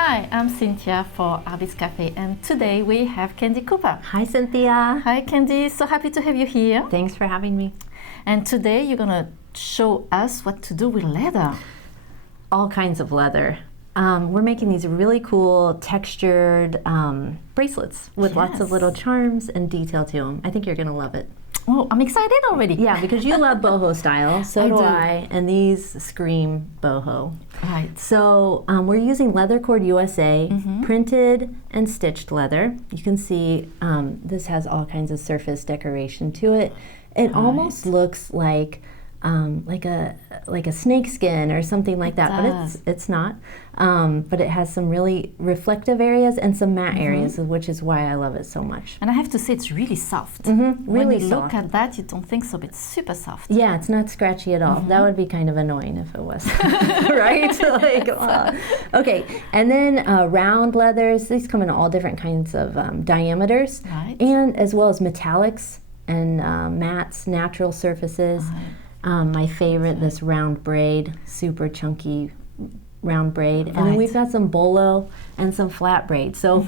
Hi, I'm Cynthia for Artbeads Cafe, and today we have Candie Cooper. Hi, Cynthia. Hi, Candie. So happy to have you here. Thanks for having me. And today you're gonna show us what to do with leather. All kinds of leather. We're making these really cool textured bracelets with lots of little charms and detail to them. I think you're gonna love it. Oh, I'm excited already. Yeah, because you love boho style, so do I, and these scream boho. Right. So we're using Leather Cord USA, printed and stitched leather. You can see this has all kinds of surface decoration to it. It almost looks like a snake skin or something like that, but it's not. But it has some really reflective areas and some matte areas, which is why I love it so much. And I have to say it's really soft. Really when you soft. look at that, you don't think so, but it's super soft. Yeah, it's not scratchy at all. That would be kind of annoying if it was, right? Okay, and then round leathers. These come in all different kinds of diameters, and as well as metallics and mattes, natural surfaces. My favorite, this round braid, super chunky round braid. And then we've got some bolo and some flat braid. So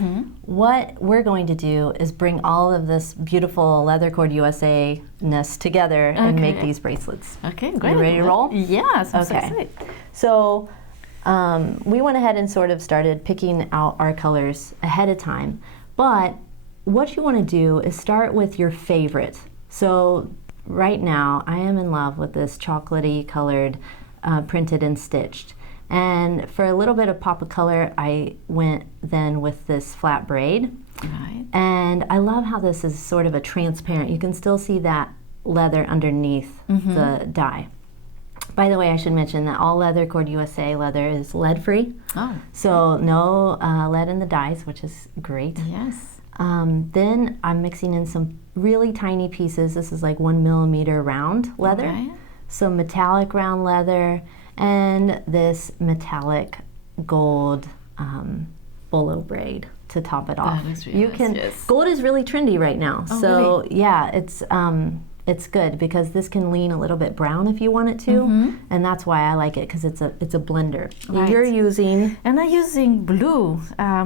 what we're going to do is bring all of this beautiful Leather Cord USA-ness together and make these bracelets. Okay, great. You ready to roll? Yes, I'm so excited. So we went ahead and sort of started picking out our colors ahead of time. But what you want to do is start with your favorite. So right now, I am in love with this chocolatey colored printed and stitched. And for a little bit of pop of color, I went then with this flat braid. Right. And I love how this is sort of a transparent, you can still see that leather underneath the dye. By the way, I should mention that all Leather Cord USA leather is lead-free. Oh. So no lead in the dyes, which is great. Yes. Then I'm mixing in some really tiny pieces. This is like 1 millimeter round leather, some metallic round leather, and this metallic gold bolo braid to top it off. That looks really nice. Gold is really trendy right now, so really? Yeah, it's good because this can lean a little bit brown if you want it to, and that's why I like it because it's a blender. You're using, and I'm using blue.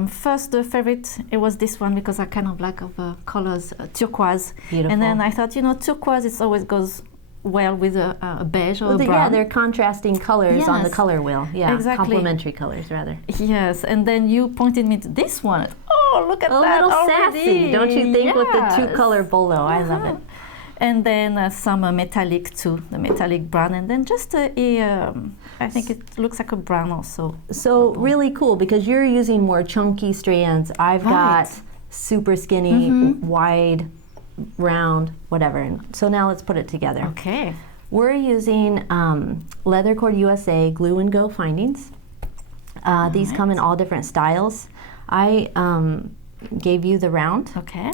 First, the favorite it was this one because I kind of like colors, turquoise. Beautiful. And then I thought, turquoise it always goes well with a beige or a brown. Yeah, they're contrasting colors on the color wheel. Yeah, exactly. Complementary colors rather. Yes, and then you pointed me to this one. Oh, look at that! A little already. sassy, don't you think? With the two-color bolo, I love it. And then some metallic too, the metallic brown, and then just I think it looks like a brown also. So really cool because you're using more chunky strands. I've got super skinny, wide, round, whatever. And so now let's put it together. Okay. We're using Leather Cord USA glue-n-go findings. These come in all different styles. I gave you the round. Okay.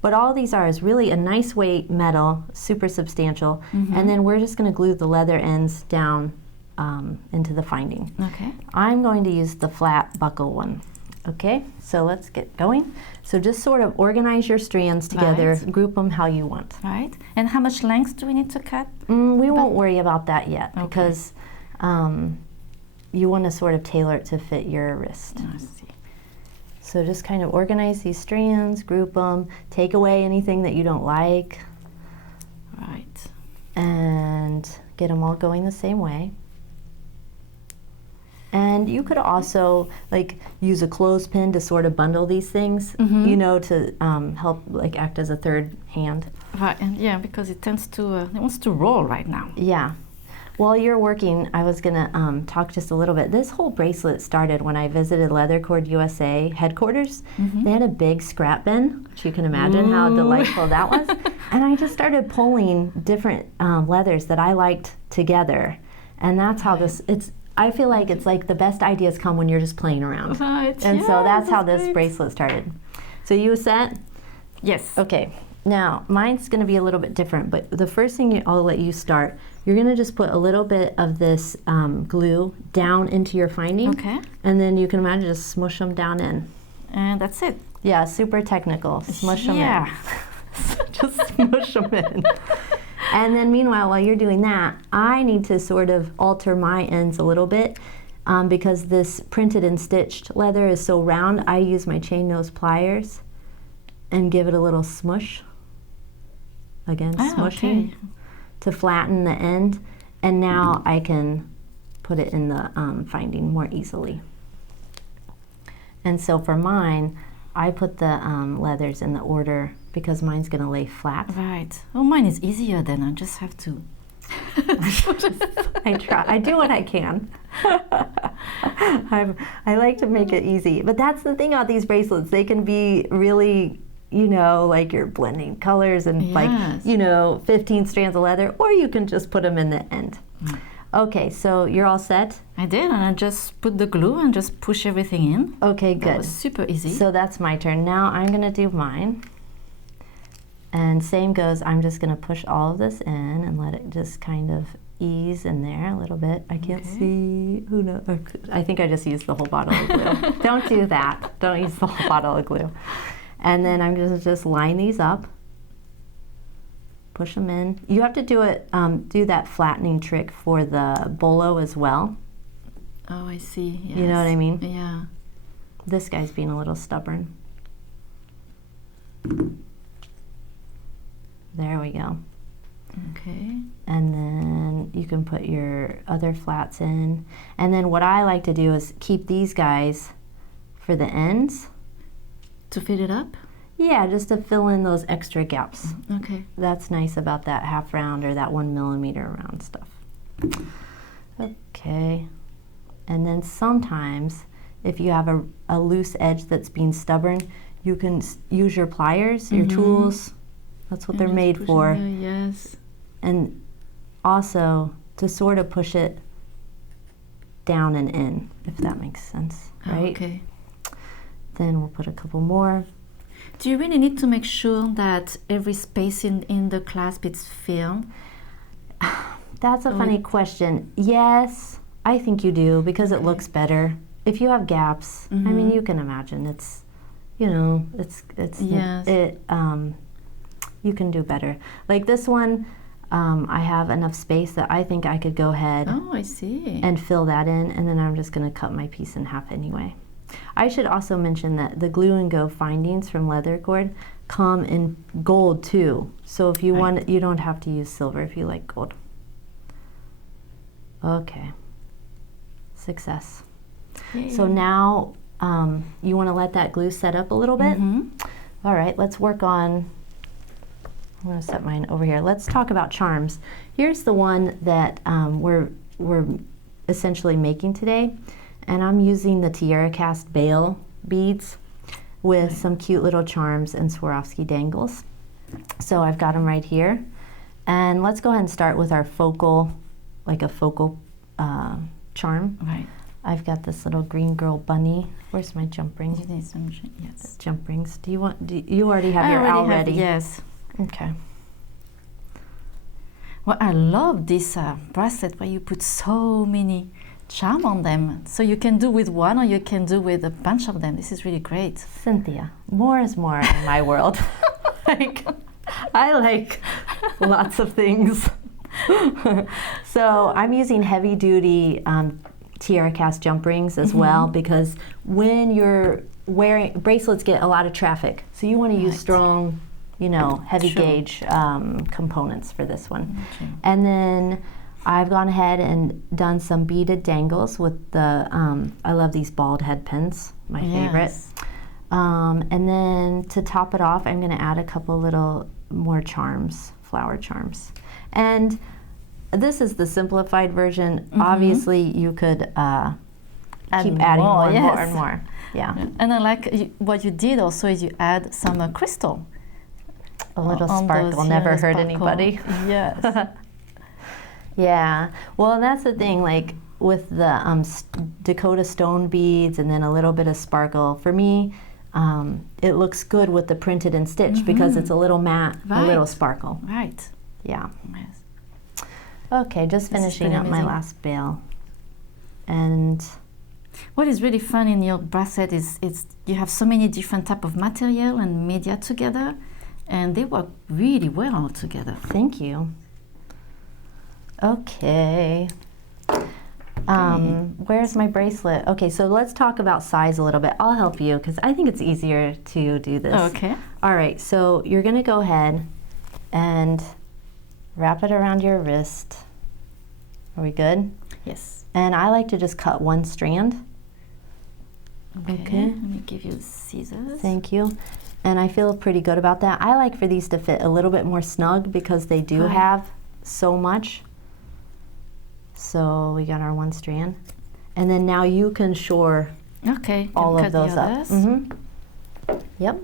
But all these are is really a nice weight metal, super substantial, and then we're just going to glue the leather ends down into the finding. Okay. I'm going to use the flat buckle one. Okay, so let's get going. So just sort of organize your strands together, group them how you want. Right. And how much length do we need to cut? We won't worry about that yet because you want to sort of tailor it to fit your wrist. I see. So just kind of organize these strands, group them, take away anything that you don't like. Right. And get them all going the same way. And you could also use a clothespin to sort of bundle these things, to help act as a third hand. Right, and yeah, because it tends to, it wants to roll right now. Yeah. While you're working, I was going to talk just a little bit. This whole bracelet started when I visited Leather Cord USA headquarters. They had a big scrap bin, which you can imagine how delightful that was. And I just started pulling different leathers that I liked together. And that's how I feel like it's like the best ideas come when you're just playing around. Right. And so that's how this bracelet started. So you set? Yes. Okay. Now, mine's going to be a little bit different, but the first thing I'll let you start, you're going to just put a little bit of this glue down into your finding. Okay. And then you can imagine just smush them down in. And that's it. Yeah, super technical. Smush them in. Just smush them in. And then meanwhile, while you're doing that, I need to sort of alter my ends a little bit. because this printed and stitched leather is so round, I use my chain nose pliers and give it a little smush. Again, smushing to flatten the end. And now I can put it in the finding more easily. And so for mine, I put the leathers in the order because mine's going to lay flat. Right. Oh, mine is easier then. I just have to. I try. I do what I can. I like to make it easy. But that's the thing about these bracelets. They can be really, you know, like you're blending colors and like, you know, 15 strands of leather, or you can just put them in the end. Okay, so you're all set? I did, and I just put the glue and just push everything in. Okay, good. That was super easy. So that's my turn. Now I'm going to do mine. And same goes, I'm just going to push all of this in and let it just kind of ease in there a little bit. I can't see, who knows? I think I just used the whole bottle of glue. Don't do that. Don't use the whole bottle of glue. And then I'm going to just line these up. Push them in. You have to do it, do that flattening trick for the bolo as well. Oh, I see. Yes. You know what I mean? Yeah. This guy's being a little stubborn. There we go. Okay. And then you can put your other flats in. And then what I like to do is keep these guys for the ends. To fill it up? Yeah, just to fill in those extra gaps. Okay. That's nice about that half round or that 1 millimeter round stuff. Okay. And then sometimes if you have a loose edge that's being stubborn, you can use your pliers, your tools. That's what they're made for. Yes. And also to sort of push it down and in, if that makes sense, right? Okay. Then we'll put a couple more. Do you really need to make sure that every space in the clasp is filled? That's a funny question. Yes, I think you do because it looks better. If you have gaps, I mean, you can imagine it's, you know, you can do better. Like this one, I have enough space that I think I could go ahead I see. and fill that in, and then I'm just going to cut my piece in half anyway. I should also mention that the glue-n-go findings from leather cord come in gold too. So if you want, you don't have to use silver if you like gold. Okay. Success. Yay. So now you want to let that glue set up a little bit. All right, let's work on, I'm going to set mine over here. Let's talk about charms. Here's the one that we're essentially making today. And I'm using the Tiara cast bail beads with some cute little charms and Swarovski dangles. So I've got them right here. And let's go ahead and start with our focal, like a focal charm. Right. I've got this little green girl bunny. Where's my jump rings? You need some, yes. Jump rings. Do you already have your owl ready? Yes. Okay. Well, I love this bracelet where you put so many charm on them. So you can do with one or you can do with a bunch of them. This is really great. Cynthia, more is more in my world. I like lots of things. So I'm using heavy duty Tiara cast jump rings as well, because when you're wearing bracelets get a lot of traffic. So you want to use strong, you know, heavy gauge components for this one. And then I've gone ahead and done some beaded dangles with the, I love these bald head pins, my favorite. And then to top it off, I'm going to add a couple little more charms, flower charms. And this is the simplified version. Obviously, you could keep adding more and more. Yeah. And I like what you did also is you add some crystal. A little sparkle never hurt anybody. Yes. Yeah, well, that's the thing, like with the Dakota stone beads and then a little bit of sparkle. For me, it looks good with the printed and stitched because it's a little matte, a little sparkle. Right. Yeah. Yes. Okay, just finishing up my last bail. And what is really fun in your bracelet is you have so many different type of material and media together, and they work really well all together. Thank you. Okay. Where's my bracelet? Okay, so let's talk about size a little bit. I'll help you because I think it's easier to do this. Okay. All right, so you're gonna go ahead and wrap it around your wrist. Are we good? Yes. And I like to just cut one strand. Okay. Let me give you scissors. Thank you. And I feel pretty good about that. I like for these to fit a little bit more snug because they do have so much. So we got our one strand. And then now you can shore all of those up. Yep.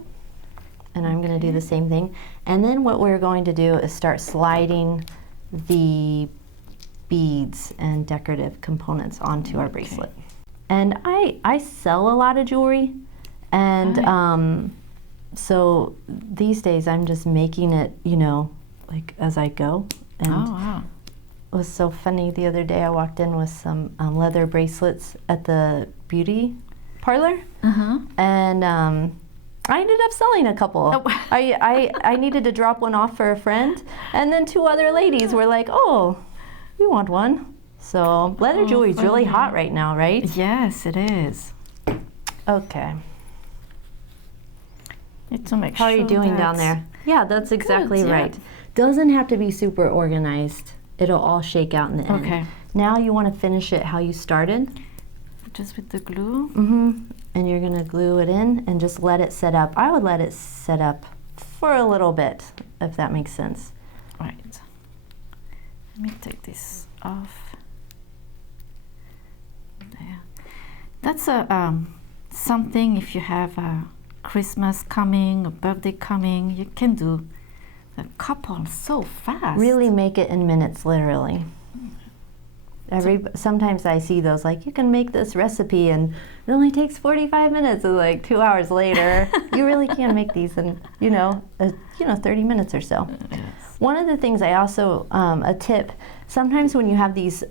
And I'm going to do the same thing. And then what we're going to do is start sliding the beads and decorative components onto our bracelet. And I sell a lot of jewelry, and so these days I'm just making it, you know, like as I go. And it was so funny. The other day I walked in with some leather bracelets at the beauty parlor, and I ended up selling a couple. I needed to drop one off for a friend, and then two other ladies were like, "Oh, we want one." So leather jewelry is really hot right now, right? Yes, it is. Okay. Need to make How are you doing down there? Yeah, that's exactly right. Doesn't have to be super organized. It'll all shake out in the end. Okay. Now you want to finish it how you started. Just with the glue? And you're going to glue it in and just let it set up. I would let it set up for a little bit, if that makes sense. Right. Let me take this off. There. That's a something if you have a Christmas coming, a birthday coming, you can do a couple so fast. Really make it in minutes, literally. Sometimes I see those, like, you can make this recipe and it only takes 45 minutes, and like 2 hours later, you really can make these in, 30 minutes or so. Yes. One of the things I also, a tip, sometimes when you have these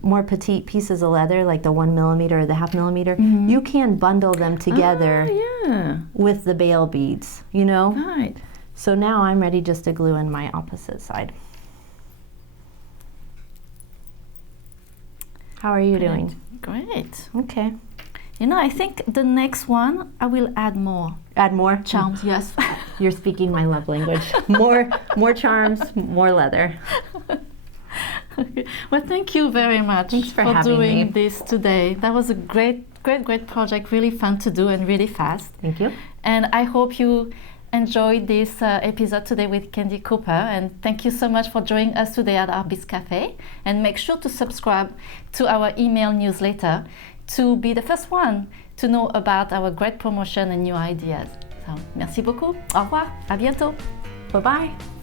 more petite pieces of leather, like the 1 millimeter or the 0.5 millimeter, you can bundle them together with the bail beads, you know? Right. So now I'm ready just to glue in my opposite side. How are you doing? Great. Okay. I think the next one I will add more. Add more charms? Yes. You're speaking my love language. More charms, more leather. Okay. Well, thank you very much for doing this today. That was a great project. Really fun to do and really fast. Thank you. And I hope you enjoyed this episode today with Candie Cooper, and thank you so much for joining us today at Artbeads Cafe. And make sure to subscribe to our email newsletter to be the first one to know about our great promotion and new ideas. So, merci beaucoup. Au revoir. À bientôt. Bye-bye.